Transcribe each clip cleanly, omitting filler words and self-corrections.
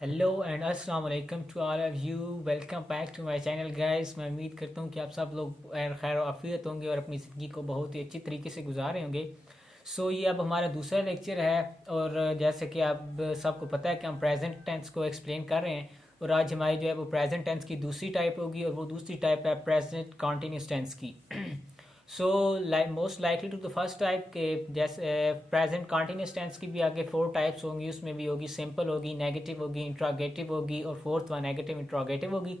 Hello and अस्सलाम वालेकुम to all of you. Welcome back to my channel guys. मैं उम्मीद करता हूँ कि आप सब लोग खैर आफियत होंगे और अपनी ज़िंदगी को बहुत ही अच्छी तरीके से गुजारे होंगे। ये अब हमारा दूसरा लेक्चर है और जैसे कि आप सबको पता है कि हम प्रेजेंट टेंस को एक्सप्लेन कर रहे हैं। और आज हमारी जो है वो प्रेजेंट टेंस की दूसरी टाइप होगी और वो दूसरी टाइप है प्रेजेंट कॉन्टीन्यूस टेंस की। So most likely to the first type के जैसे प्रेजेंट कॉन्टीन्यूस टेंस की भी आगे फोर टाइप्स होंगी। उसमें भी होगी सिंपल होगी, नेगेटिव होगी, इंट्रोगेटिव होगी और फोर्थ वन नेगेटिव इंट्रोगेटिव होगी।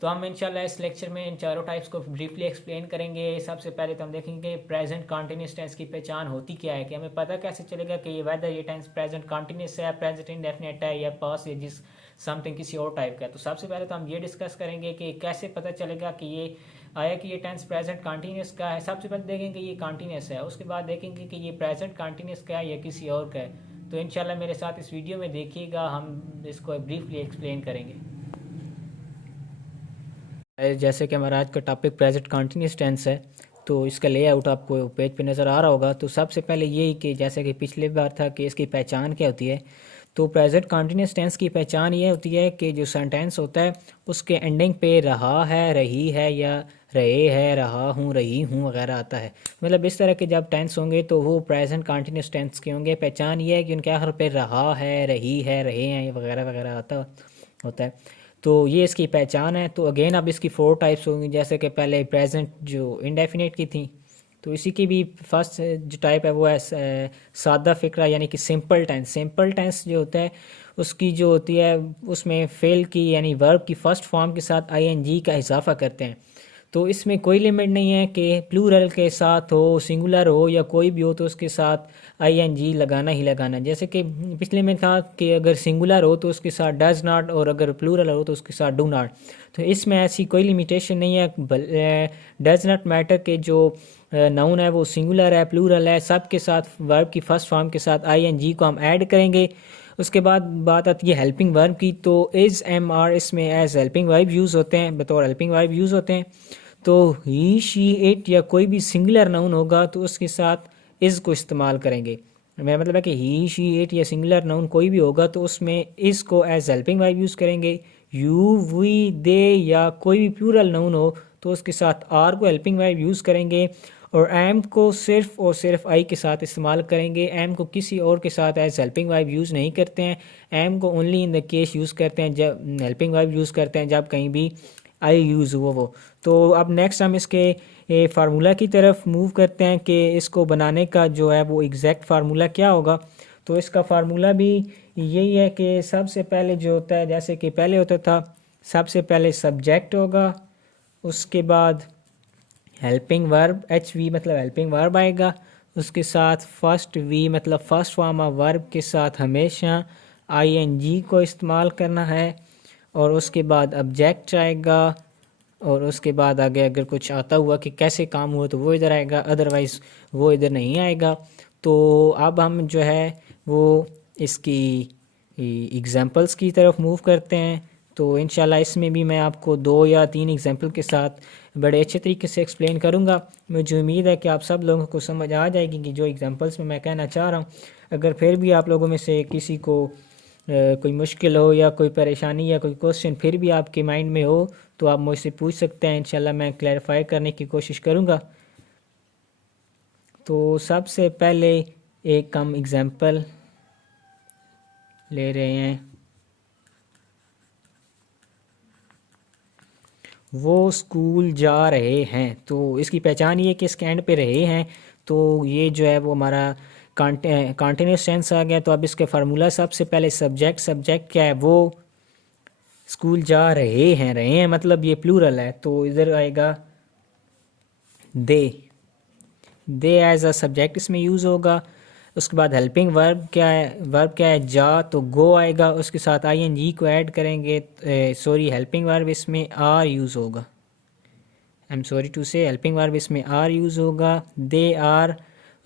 तो हम इंशाल्लाह इस लेक्चर में इन चारों टाइप्स को ब्रीफली एक्सप्लेन करेंगे। सबसे पहले तो हम देखेंगे प्रेजेंट कॉन्टीन्यूस टेंस की पहचान होती क्या है, कि हमें पता कैसे चलेगा कि ये वेदर ये टेंस प्रेजेंट कॉन्टीन्यूस है, प्रेजेंट इंडेफिनिट है या पास्ट या जिस समथिंग किसी और टाइप का है। तो सबसे पहले तो हम ये डिस्कस करेंगे कि कैसे पता चलेगा कि ये आया कि ये टेंस प्रेजेंट कॉन्टीन्यूस का है। सबसे पहले देखेंगे ये कॉन्टीन्यूस है, उसके बाद देखेंगे कि ये प्रेजेंट कॉन्टीन्यूस का है या किसी और का है। तो इंशाल्लाह मेरे साथ इस वीडियो में देखिएगा, हम इसको ब्रीफली एक्सप्लेन करेंगे। जैसे कि हमारा आज का टॉपिक प्रेजेंट कॉन्टीन्यूस टेंस है, तो इसका लेआउट आपको पेज पे नज़र आ रहा होगा। तो सबसे पहले यही कि जैसे कि पिछले बार था कि इसकी पहचान क्या होती है। तो प्रेजेंट कॉन्टीन्यूस टेंस की पहचान ये होती है कि जो सेंटेंस होता है उसके एंडिंग पे रहा है, रही है या रहे है, रहा हूँ, रही हूँ वगैरह आता है। मतलब इस तरह के जब टेंस होंगे तो वो प्रेजेंट कॉन्टीन्यूस टेंस के होंगे। पहचान ये है कि उनके आखिर पे रहा है, रही है, रहे हैं वगैरह वगैरह आता होता है। तो ये इसकी पहचान है। तो अगेन अब इसकी फोर टाइप्स होंगी, जैसे कि पहले प्रेजेंट जो इंडेफिनिट की थी, तो इसी की भी फर्स्ट जो टाइप है वो है सादा फिक्रा यानी कि सिंपल टेंस। सिंपल टेंस जो होता है उसकी जो होती है उसमें फेल की यानी वर्ब की फर्स्ट फॉर्म के साथ आईएनजी का इजाफा करते हैं। तो इसमें कोई लिमिट नहीं है कि प्लूरल के साथ हो, सिंगुलर हो या कोई भी हो तो उसके साथ आईएनजी लगाना ही लगाना। जैसे कि पिछले में था कि अगर सिंगुलर हो तो उसके साथ डज नॉट और अगर प्लूरल हो तो उसके साथ डू नॉट। तो इसमें ऐसी कोई लिमिटेशन नहीं है। डज नॉट मैटर के जो नाउन है वो सिंगुलर है, प्लूरल है, सब के साथ वर्ब की फर्स्ट फॉर्म के साथ आईएनजी को हम ऐड करेंगे। उसके बाद बात आती है हेल्पिंग वर्ब की। तो इज़ एम आर इसमें एज हेल्पिंग वर्ब यूज़ होते हैं, बतौर हेल्पिंग वर्ब यूज़ होते हैं। तो ही शी इट या कोई भी सिंगुलर नाउन होगा तो उसके साथ इज़ को इस्तेमाल करेंगे। मेरा मतलब है कि ही शी इट या सिंगुलर नाउन कोई भी होगा तो उसमें इज़ को एज हेल्पिंग वर्ब यूज़ करेंगे। यू वी दे या कोई भी प्लूरल नाउन हो तो उसके साथ आर को हेल्पिंग वर्ब यूज़ करेंगे। और एम को सिर्फ और सिर्फ आई के साथ इस्तेमाल करेंगे। एम को किसी और के साथ एज हेल्पिंग वर्ब यूज़ नहीं करते हैं। एम को only in the case use करते हैं जब हेल्पिंग वर्ब यूज़ करते हैं जब कहीं भी आई यूज़ हुआ वो। तो अब नेक्स्ट हम इसके फार्मूला की तरफ मूव करते हैं कि इसको बनाने का जो है वो एग्जैक्ट फार्मूला क्या होगा। तो इसका फार्मूला भी यही है कि सबसे पहले जो होता है, जैसे कि पहले होता था, सबसे पहले सब्जेक्ट होगा, उसके बाद हेल्पिंग वर्ब एच वी मतलब हेल्पिंग वर्ब आएगा, उसके साथ फर्स्ट वी मतलब फर्स्ट फॉर्म ऑफ वर्ब के साथ हमेशा आईएनजी को इस्तेमाल करना है। और उसके बाद ऑब्जेक्ट आएगा और उसके बाद आगे अगर कुछ आता हुआ कि कैसे काम हुआ तो वो इधर आएगा, अदरवाइज़ वो इधर नहीं आएगा। तो अब हम जो है वो इसकी एग्जांपल्स की तरफ मूव करते हैं। तो इंशाल्लाह इसमें भी मैं आपको 2 या 3 एग्जांपल के साथ बड़े अच्छे तरीके से एक्सप्लेन करूंगा। मुझे उम्मीद है कि आप सब लोगों को समझ आ जाएगी कि जो एग्जांपल्स में मैं कहना चाह रहा हूँ। अगर फिर भी आप लोगों में से किसी को कोई मुश्किल हो या कोई परेशानी या कोई क्वेश्चन फिर भी आपके माइंड में हो तो आप मुझसे पूछ सकते हैं, इंशाल्लाह मैं क्लैरिफाई करने की कोशिश करूँगा। तो सबसे पहले एक हम एग्जांपल ले रहे हैं। वो स्कूल जा रहे हैं, तो इसकी पहचान ये कि इसके एंड पे रहे हैं। तो ये जो है वो हमारा कॉन्टिन्यूस टेंस आ गया। तो अब इसके फार्मूला सबसे पहले सब्जेक्ट, सब्जेक्ट क्या है वो स्कूल जा रहे हैं मतलब ये प्लूरल है तो इधर आएगा दे, दे एज अ सब्जेक्ट इसमें यूज़ होगा। उसके बाद हेल्पिंग वर्ब क्या है जा, तो गो आएगा, उसके साथ आईएनजी को ऐड करेंगे। सॉरी हेल्पिंग वर्ब इसमें आर यूज़ होगा। आई एम सॉरी टू से हेल्पिंग वर्ब इसमें आर यूज़ होगा, दे आर।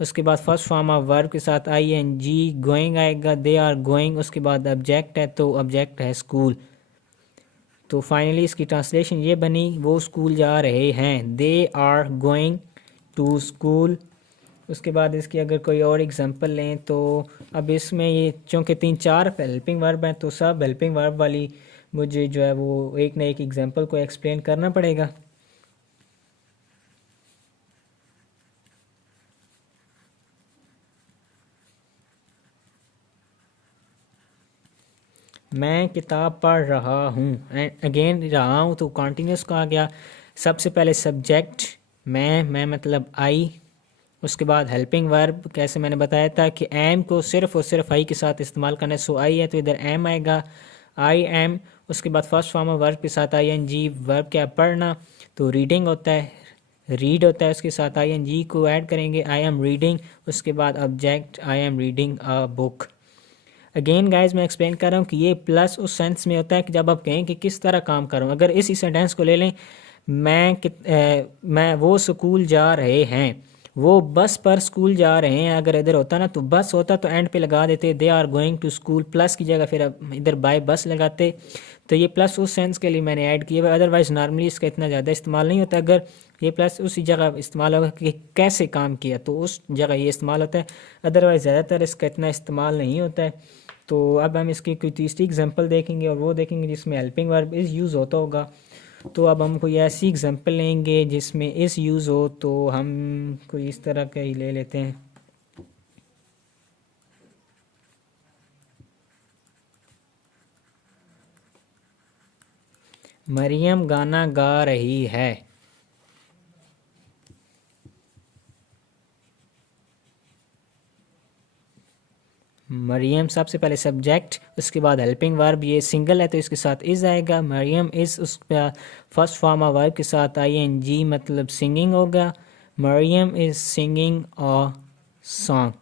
उसके बाद फर्स्ट फॉर्म ऑफ वर्ब के साथ आईएनजी, गोइंग आएगा, दे आर गोइंग। उसके बाद ऑब्जेक्ट है तो ऑब्जेक्ट है स्कूल। तो फाइनली इसकी ट्रांसलेशन ये बनी, वो स्कूल जा रहे हैं, they are going to school. उसके बाद इसकी अगर कोई और एग्जांपल लें तो अब इसमें ये चूँकि 3-4 हेल्पिंग वर्ब हैं तो सब हेल्पिंग वर्ब वाली मुझे जो है वो एक ना एक एग्जांपल को एक्सप्लेन करना पड़ेगा। मैं किताब पढ़ रहा हूँ, एंड अगेन रहा हूँ तो कॉन्टीन्यूस का आ गया। सबसे पहले सब्जेक्ट मैं मतलब आई, उसके बाद हेल्पिंग वर्ब कैसे मैंने बताया था कि एम को सिर्फ और सिर्फ आई के साथ इस्तेमाल करना है, सो आई है तो इधर एम आएगा, आई एम। उसके बाद फर्स्ट फॉर्म ऑफ वर्ब के साथ आई एन जी, वर्ब क्या पढ़ना, तो रीडिंग होता है, रीड होता है, उसके साथ आई एन जी को ऐड करेंगे, आई एम रीडिंग। उसके बाद object I am reading a book. Again guys मैं एक्सप्लेन कर रहा हूँ कि ये प्लस उस सेंस में होता है कि जब आप कहें कि किस तरह काम कर रहा हूँ। अगर इसी सेंटेंस को ले लें, मैं वो स्कूल जा रहे हैं, वो बस पर स्कूल जा रहे हैं, अगर इधर होता ना तो बस होता तो एंड पे लगा देते, they are going to school, plus की जगह फिर अब इधर बाय बस लगाते। तो ये प्लस उस सेंस के लिए मैंने ऐड किया है, अदरवाइज नॉर्मली इसका इतना ज़्यादा इस्तेमाल नहीं होता। अगर ये प्लस उसी जगह इस्तेमाल होगा कि कैसे काम किया तो उस जगह ये इस्तेमाल होता है, अदरवाइज ज़्यादातर इसका इतना इस्तेमाल नहीं होता है। तो अब हम इसकी कोई तीसरी एग्जांपल देखेंगे और वो देखेंगे जिसमें हेल्पिंग वर्ब इज़ यूज़ होता होगा। तो अब हम कोई ऐसी एग्जांपल लेंगे जिसमें इस यूज़ हो, तो हम कोई इस तरह का ही ले लेते हैं। मरियम गाना गा रही है। मरियम सबसे पहले सब्जेक्ट, उसके बाद हेल्पिंग वर्ब, ये सिंगल है तो इसके साथ इज़ आएगा। मरियम इज़ उसका फर्स्ट फॉर्म ऑफ वर्ब के साथ आई एन जी मतलब सिंगिंग होगा। Maryam is singing a song.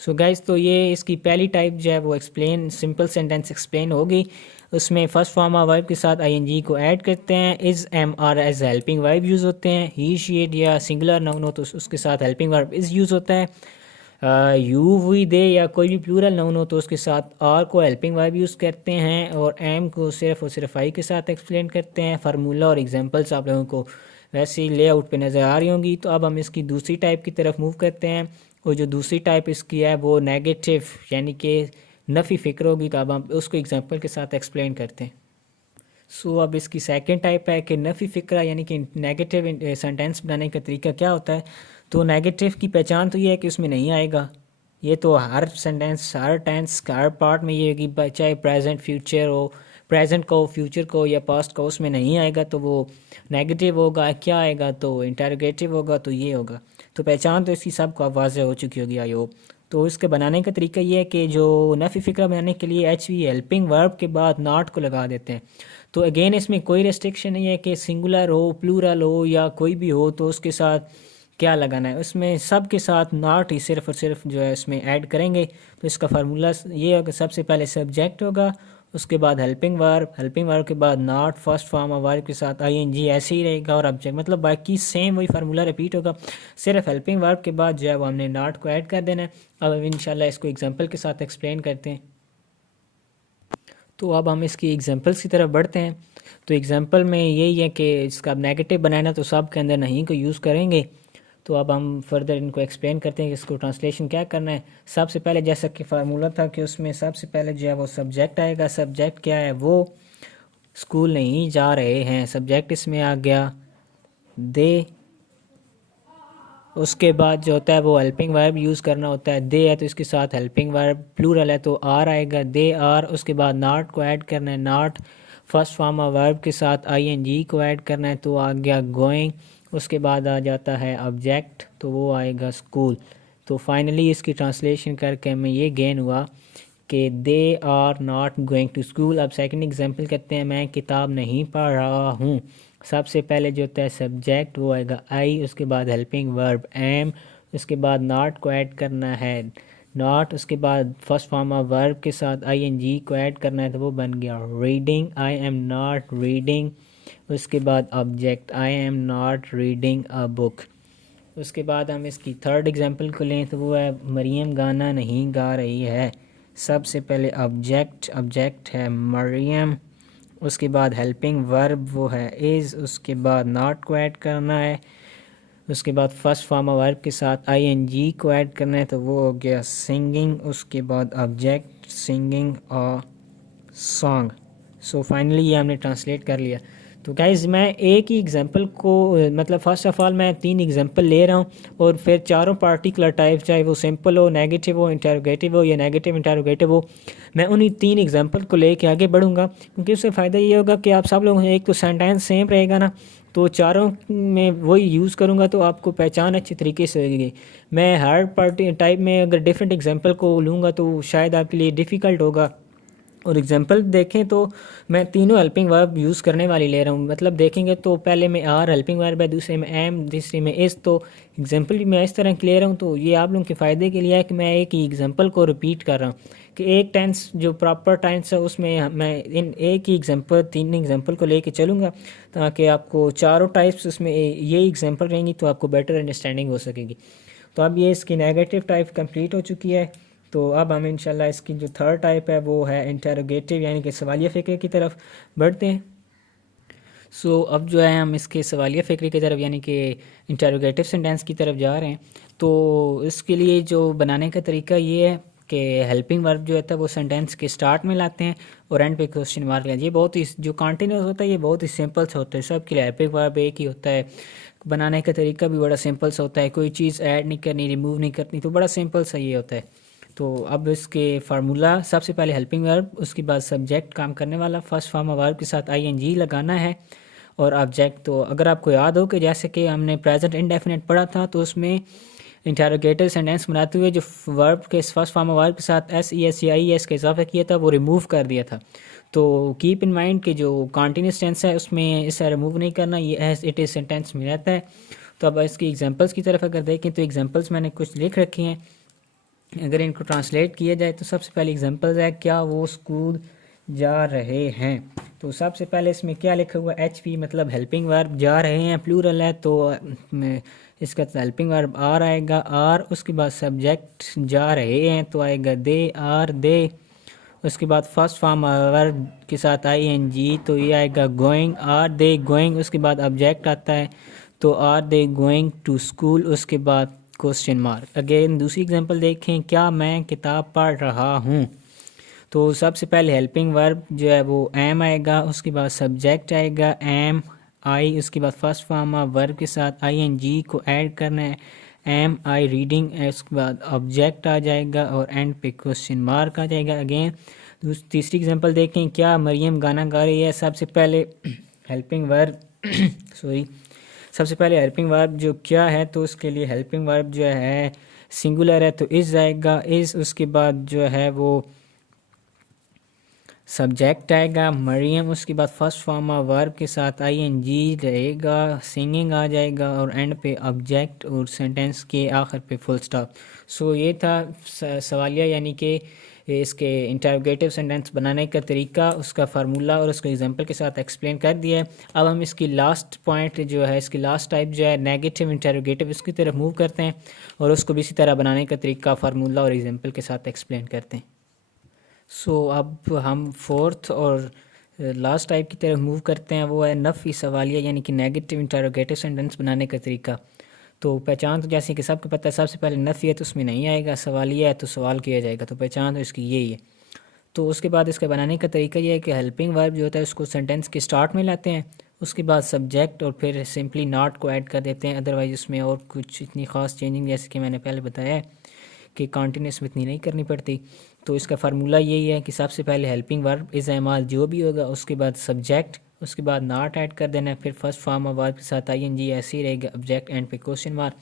So guys तो ये इसकी पहली टाइप जो है वो एक्सप्लेन, सिंपल सेंटेंस एक्सप्लेन होगी। उसमें फर्स्ट फॉर्म ऑफ वर्ब के साथ आई एन जी को ऐड करते हैं, is am are as helping verb use होते हैं। ही शी इट या सिंगुलर नाउन हो तो उसके साथ हेल्पिंग वर्ब इज़ यूज़ होता है। यू वी दे या कोई भी प्लूरल नाउन हो तो उसके साथ आर को हेल्पिंग वर्ब यूज़ करते हैं, और एम को सिर्फ और सिर्फ आई के साथ एक्सप्लेन करते हैं। फार्मूला और एग्जांपल्स आप लोगों को वैसे ही लेआउट पे नज़र आ रही होंगी। तो अब हम इसकी दूसरी टाइप की तरफ मूव करते हैं, और जो दूसरी टाइप इसकी है वो नेगेटिव यानी कि नफ़ी फ़िक्र होगी। तो अब हम उसको एग्जांपल के साथ एक्सप्लेन करते हैं। सो अब इसकी सेकंड टाइप है कि नफ़ी फ़िक्रा यानी कि नेगेटिव सेंटेंस बनाने का तरीका क्या होता है। तो नेगेटिव की पहचान तो ये है कि उसमें नहीं आएगा, ये तो हर सेंटेंस हर टेंस हर पार्ट में ये कि चाहे प्रेजेंट फ्यूचर हो, प्रेजेंट को फ्यूचर को या पास्ट को, उसमें नहीं आएगा तो वो नेगेटिव होगा। क्या आएगा तो इंटरोगेटिव होगा, तो ये होगा। तो पहचान तो इसकी सबको अब वाज़ेह हो चुकी होगी आई होप। तो इसके बनाने का तरीका ये है कि जो नफ़ी फ़िक्रा बनाने के लिए एच वी हेल्पिंग वर्ब के बाद नॉट को लगा देते हैं। तो अगेन इसमें कोई रेस्ट्रिक्शन नहीं है कि सिंगुलर हो, प्लूरल हो या कोई भी हो तो उसके साथ क्या लगाना है, उसमें सब के साथ नॉट ही सिर्फ और सिर्फ जो है इसमें ऐड करेंगे। तो इसका फार्मूला ये होगा, सबसे पहले सब्जेक्ट होगा, उसके बाद हेल्पिंग वर्ब के बाद not, first form of verb के साथ आई एन जी ऐसे ही रहेगा, और ऑब्जेक्ट मतलब बाकी सेम वही फार्मूला रिपीट होगा, सिर्फ हेल्पिंग वर्ब के बाद जो है वो हमने नॉट को ऐड कर देना है। अब इंशाल्लाह इसको एग्जांपल के साथ एक्सप्लेन करते हैं। तो अब हम इसकी एग्जांपल्स की तरफ बढ़ते हैं। तो एग्जांपल में यही है कि इसका अब नेगेटिव बनाना तो सब के अंदर नहीं को यूज़ करेंगे। तो अब हम फर्दर इनको एक्सप्लेन करते हैं कि इसको ट्रांसलेशन क्या करना है। सबसे पहले जैसा कि फार्मूला था कि उसमें सबसे पहले जो है वो सब्जेक्ट आएगा। सब्जेक्ट क्या है, वो स्कूल नहीं जा रहे हैं, सब्जेक्ट इसमें आ गया दे। उसके बाद जो होता है वो हेल्पिंग वर्ब यूज़ करना होता है, दे है तो इसके साथ हेल्पिंग वर्ब, प्लूरल है तो आर आएगा, दे आर। उसके बाद नॉट को ऐड करना है, not first form of verb के साथ आई एन जी को ऐड करना है तो आ गया गोइंग। उसके बाद आ जाता है ऑब्जेक्ट, तो वो आएगा स्कूल। तो फाइनली इसकी ट्रांसलेशन करके हमें ये गेन हुआ कि they are not going to school. अब सेकंड एग्जांपल करते हैं, मैं किताब नहीं पढ़ रहा हूँ। सबसे पहले जो होता है सब्जेक्ट वो आएगा आई, उसके बाद हेल्पिंग वर्ब एम, उसके बाद नॉट को ऐड करना है नॉट, उसके बाद फर्स्ट फॉर्म ऑफ वर्ब के साथ आई एन जी को ऐड करना है तो वो बन गया reading, I am not reading. उसके बाद object I am not reading a book. उसके बाद हम इसकी थर्ड एग्जांपल को लें तो वो है मरियम गाना नहीं गा रही है। सबसे पहले ऑब्जेक्ट है मरियम, उसके बाद हेल्पिंग वर्ब वो है इज़, उसके बाद नॉट को ऐड करना है, उसके बाद फर्स्ट फॉर्म ऑफ वर्ब के साथ आईएनजी को ऐड करना है, तो वो हो गया सिंगिंग। उसके बाद ऑब्जेक्ट सिंगिंग और सॉन्ग। सो फाइनली ये हमने ट्रांसलेट कर लिया। तो गाइज़ मैं एक ही एग्जांपल को मतलब फ़र्स्ट ऑफ़ ऑल मैं 3 एग्जांपल ले रहा हूँ और फिर चारों पार्टिकुलर टाइप, चाहे वो सिंपल हो, नेगेटिव हो, इंटरोगेटिव हो या नेगेटिव इंटरोगेटिव हो, मैं उन्हीं 3 एग्जांपल को लेके आगे बढ़ूँगा। क्योंकि उससे फ़ायदा ये होगा कि आप सब लोग, एक तो सेंटेंस सेम रहेगा ना, तो चारों में वही यूज़ करूँगा तो आपको पहचान अच्छी तरीके से होगी। मैं हर पार्टी टाइप में अगर डिफरेंट एग्जांपल को लूँगा तो शायद आपके लिए डिफ़िकल्ट होगा। और एग्जांपल देखें तो मैं तीनों हेल्पिंग वर्ब यूज़ करने वाली ले रहा हूँ। मतलब देखेंगे तो पहले में आर हेल्पिंग वर्ब है, दूसरे में एम, तीसरे में इस। तो एग्जांपल भी मैं इस तरह के ले रहा हूँ। तो ये आप लोगों के फ़ायदे के लिए है कि मैं एक ही एग्जांपल को रिपीट कर रहा हूँ कि एक टेंस जो प्रॉपर टेंस है उसमें मैं इन एक ही एग्जांपल, 3 एग्जांपल को लेके चलूँगा ताकि आपको चारों टाइप्स उसमें ये एग्जांपल रहेंगी तो आपको बेटर अंडरस्टैंडिंग हो सकेगी। तो अब ये इसकी नेगेटिव टाइप कंप्लीट हो चुकी है। तो अब हम इंशाल्लाह इसकी जो थर्ड टाइप है वो है इंटरोगेटिव यानी कि सवालिया फ़िक्र की तरफ बढ़ते हैं। सो अब जो है हम इसके सवालिया फ़िक्र की तरफ यानी कि इंटरोगेटिव सेंटेंस की तरफ जा रहे हैं। तो इसके लिए जो बनाने का तरीका ये है कि हेल्पिंग वर्ब जो होता है वो सेंटेंस के स्टार्ट में लाते हैं और एंड पे क्वेश्चन मार्क लेते हैं। ये बहुत ही जो कॉन्टिन्यूस होता है ये बहुत ही सिंपल सा होता है, सबके लिए हेल्पिंग वर्ब एक ही होता है। बनाने का तरीका भी बड़ा सिंपल सा होता है, कोई चीज़ ऐड नहीं करनी, रिमूव नहीं करनी, तो बड़ा सिंपल सा ये होता है। तो अब इसके फार्मूला, सबसे पहले हेल्पिंग वर्ब, उसके बाद सब्जेक्ट काम करने वाला, फर्स्ट फॉर्म ऑफ वर्ब के साथ आईएनजी लगाना है और ऑब्जेक्ट। तो अगर आपको याद हो कि जैसे कि हमने प्रेजेंट इंडेफिनिट पढ़ा था तो उसमें इंटरोगेटिव सेंटेंस बनाते हुए जो वर्ब के फर्स्ट फॉर्म ऑफ वर्ब के साथ एस ई एस या आई एस का इजाफा किया था वो रिमूव कर दिया था। तो कीप इन माइंड कि जो कॉन्टीन्यूस टेंस है उसमें इसे रिमूव नहीं करना, ये एज इट इज़ सेंटेंस में रहता है। तो अब इसकी एग्जांपल्स की तरफ अगर देखें तो एग्जांपल्स मैंने कुछ लिख रखी हैं। अगर इनको ट्रांसलेट किया जाए तो सबसे पहले एग्जांपल्स है क्या वो स्कूल जा रहे हैं। तो सबसे पहले इसमें क्या लिखा हुआ, एच पी मतलब हेल्पिंग वर्ब, जा रहे हैं प्लूरल है तो इसका हेल्पिंग वर्ब आर आएगा, आर। उसके बाद सब्जेक्ट जा रहे हैं तो आएगा दे, आर दे। उसके बाद फर्स्ट फॉर्म वर्ब के साथ आई एन जी तो ये आएगा गोइंग, आर दे गोइंग। उसके बाद ऑब्जेक्ट आता है तो are they going to school. उसके बाद क्वेश्चन मार्क। अगेन दूसरी एग्जांपल देखें, क्या मैं किताब पढ़ रहा हूँ। तो सबसे पहले हेल्पिंग वर्ब जो है वो एम आएगा, उसके बाद सब्जेक्ट आएगा एम आई। उसके बाद फर्स्ट फॉर्म ऑफ वर्ब के साथ आई एन जी को ऐड करना है, एम आई रीडिंग। उसके बाद ऑब्जेक्ट आ जाएगा और एंड पे क्वेश्चन मार्क आ जाएगा। अगेन तीसरी एग्जांपल देखें, क्या मरियम गाना गा रही है। सबसे पहले हेल्पिंग वर्ब सॉरी सबसे पहले हेल्पिंग वर्ब जो क्या है तो उसके लिए हेल्पिंग वर्ब जो है सिंगुलर है तो इज़ आएगा, इज़। उसके बाद जो है वो सब्जेक्ट आएगा मरियम। उसके बाद फर्स्ट फॉर्म ऑफ वर्ब के साथ आई एन जी रहेगा, सिंगिंग आ जाएगा और एंड पे ऑब्जेक्ट और सेंटेंस के आखिर पे फुल स्टॉप। सो ये था सवालिया यानी कि इसके इंटरोगेटिव सेंटेंस बनाने का तरीका, उसका फार्मूला और उसको एग्जांपल के साथ एक्सप्लेन कर दिया है। अब हम इसकी लास्ट पॉइंट जो है, इसकी लास्ट टाइप जो है नेगेटिव इंटरोगेटिव, इसकी तरफ मूव करते हैं और उसको भी इसी तरह बनाने का तरीका, फार्मूला और एग्जांपल के साथ एक्सप्लेन करते हैं। सो अब हम फोर्थ और लास्ट टाइप की तरफ मूव करते हैं, वो है नफ़ी सवालिया यानी कि नेगेटिव इंटरोगेटिव सेंटेंस बनाने का तरीका। तो पहचान तो जैसे कि सबको पता है, सबसे पहले नफ़ी है तो उसमें नहीं आएगा, सवालिया है तो सवाल किया जाएगा, तो पहचान तो इसकी यही है। तो उसके बाद इसका बनाने का तरीका ये है कि हेल्पिंग वर्ब जो होता है उसको सेंटेंस के स्टार्ट में लाते हैं, उसके बाद सब्जेक्ट और फिर सिंपली नॉट को ऐड कर देते हैं। अदरवाइज़ उसमें और कुछ इतनी ख़ास चेंजिंग जैसे कि मैंने पहले बताया है कि कॉन्टीन्यूस में इतनी नहीं करनी पड़ती। तो इसका फार्मूला यही है कि सबसे पहले हेल्पिंग वर्ब इस्तेमाल जो भी होगा, उसके बाद सब्जेक्ट, उसके बाद नॉट ऐड कर देना है, फिर फर्स्ट फॉर्म ऑफ वर्ब के साथ आई एन जी ऐसे ही रहेगा, ऑब्जेक्ट एंड पे क्वेश्चन मार्क।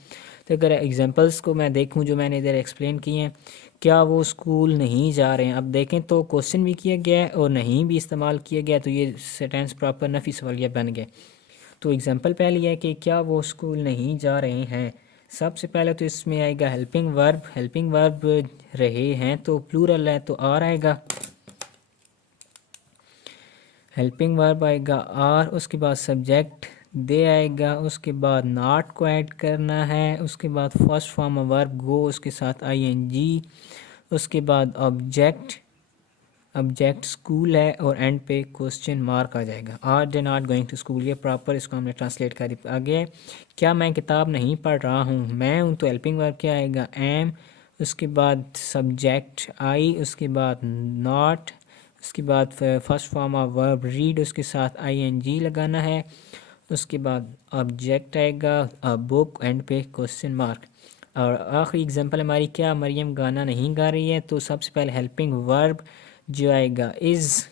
तो अगर एग्जांपल्स को मैं देखूं जो मैंने इधर एक्सप्लेन किए हैं, क्या वो स्कूल नहीं जा रहे हैं, अब देखें तो क्वेश्चन भी किया गया है और नहीं भी इस्तेमाल किया गया, तो ये सेंटेंस प्रॉपर नफ़ी सवालिया बन गए। तो एग्जांपल पहली है कि क्या वो स्कूल नहीं जा रहे हैं। सबसे पहले तो इसमें आएगा हेल्पिंग वर्ब रहे हैं तो प्लूरल है तो आर आएगा, हेल्पिंग वर्ब आएगा आर। उसके बाद सब्जेक्ट दे आएगा, उसके बाद नॉट को ऐड करना है, उसके बाद फर्स्ट फॉर्म ऑफ वर्ब गो, उसके साथ आई एन जी, उसके बाद ऑब्जेक्ट ऑब्जेक्ट स्कूल है और एंड पे क्वेश्चन मार्क आ जाएगा। Are they not going to school, ये प्रॉपर इसको हमने ट्रांसलेट कर दिया। आगे क्या मैं किताब नहीं पढ़ रहा हूँ, मैं हूँ तो हेल्पिंग वर्ब क्या आएगा, एम, उसके बाद सब्जेक्ट आई, उसके बाद नॉट, उसके बाद first form of verb read, उसके साथ ing लगाना है, उसके बाद ऑब्जेक्ट आएगा अ बुक, एंड पे क्वेश्चन मार्क। और आखिरी एग्जांपल हमारी क्या, मरियम गाना नहीं गा रही है, तो सबसे पहले हेल्पिंग वर्ब जो आएगा इज़,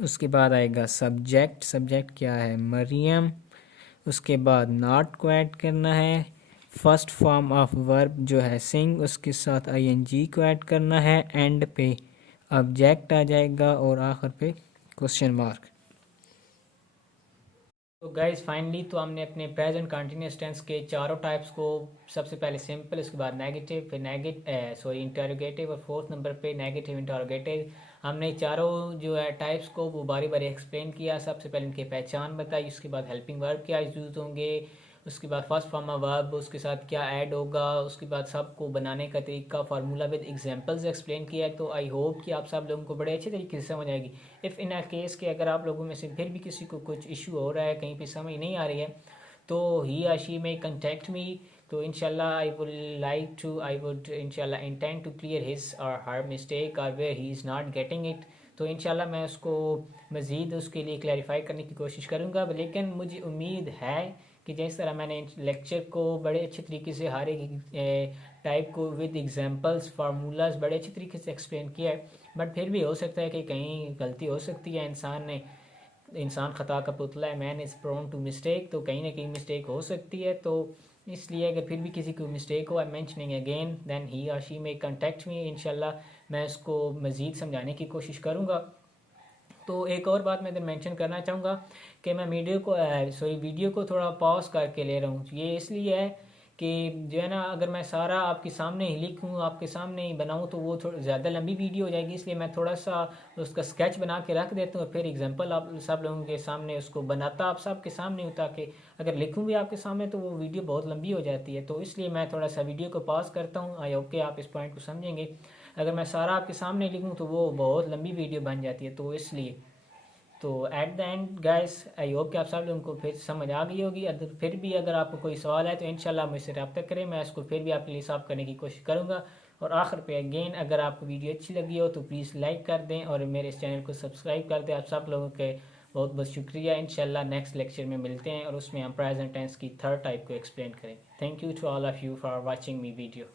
उसके बाद आएगा सब्जेक्ट, सब्जेक्ट क्या है मरियम, उसके बाद नॉट को ऐड करना है, फर्स्ट फॉर्म ऑफ वर्ब जो है सिंग, उसके साथ ing को ऐड करना है, एंड पे ऑब्जेक्ट आ जाएगा और आखिर पे क्वेश्चन मार्क। तो गाइज फाइनली तो हमने अपने प्रेजेंट कंटिन्यूस टेंस के चारों टाइप्स को, सबसे पहले सिंपल, उसके बाद नेगेटिव, फिर इंटरोगेटिव, और फोर्थ नंबर पे नेगेटिव इंटरोगेटिव, हमने चारों जो है टाइप्स को वो बारी बारी एक्सप्लेन किया। सबसे पहले इनकी पहचान बताई, उसके बाद हेल्पिंग वर्ब क्या यूज़ होंगे, उसके बाद फर्स्ट फॉर्म ऑफ वर्ब उसके साथ क्या ऐड होगा, उसके बाद सबको बनाने का तरीका, फार्मूला विद एग्जांपल्स एक्सप्लेन किया है। तो आई होप कि आप सब लोगों को बड़े अच्छे तरीके से समझ आएगी। इफ़ इन अ केस कि अगर आप लोगों में से फिर भी किसी को कुछ इशू हो रहा है, कहीं पे समझ नहीं आ रही है, तो ही या शी में कंटेक्ट मी। तो इंशाल्लाह आई वुड इंशाल्लाह इंटेंड टू क्लियर हिज और हर मिस्टेक और where he is not getting it. तो इंशाल्लाह मैं उसको मज़ीद उसके लिए क्लैरिफाई करने की कोशिश करूँगा। लेकिन मुझे उम्मीद है कि जिस तरह मैंने लेक्चर को बड़े अच्छे तरीके से हर एक टाइप को विद एग्जांपल्स फार्मूलाज बड़े अच्छे तरीके से एक्सप्लेन किया है, बट फिर भी हो सकता है कि कहीं गलती हो सकती है। इंसान ख़ता का पुतला है, man is prone to mistake, तो कहीं ना कहीं मिस्टेक हो सकती है। तो इसलिए अगर फिर भी किसी को मिस्टेक हो, आई मैंशनिंग अगेन, देन ही और शी में कंटेक्ट मी, इंशाल्लाह मैं उसको मज़ीद समझाने की कोशिश करूँगा। तो एक और बात मैं इधर मेंशन करना चाहूँगा कि मैं वीडियो को थोड़ा पॉज करके ले रहा हूँ। ये इसलिए है कि जो है ना, अगर मैं सारा आपके सामने ही लिखूँ, आपके सामने ही बनाऊँ, तो वो थोड़ा ज़्यादा लंबी वीडियो हो जाएगी। इसलिए मैं थोड़ा सा उसका स्केच बना के रख देता हूँ, फिर एग्जांपल आप सब लोगों के सामने उसको बनाता आप सब के सामने हूँ, ताकि अगर लिखूँ भी आपके सामने तो वो वीडियो बहुत लंबी हो जाती है। तो इसलिए मैं थोड़ा सा वीडियो को पॉज करता हूँ। आई होप कि आप इस पॉइंट को समझेंगे। अगर मैं सारा आपके सामने लिखूँ तो वो बहुत लंबी वीडियो बन जाती है, तो इसलिए। तो at the end guys, I hope कि आप सब लोगों को फिर समझ आ गई होगी। अगर फिर भी अगर आपको कोई सवाल है तो इंशाल्लाह मुझसे रब्ता करें, मैं इसको फिर भी आपके लिए सॉल्व करने की कोशिश करूँगा। और आखिर पे अगेन, अगर आपको वीडियो अच्छी लगी हो तो प्लीज़ लाइक कर दें और मेरे इस चैनल को सब्सक्राइब कर दें। आप सब लोगों के बहुत बहुत शुक्रिया। इंशाल्लाह नेक्स्ट लेक्चर में मिलते हैं और उसमें हम प्रेजेंट टेंस की थर्ड टाइप को एक्सप्लेन करेंगे। Thank you to all of you for watching me video.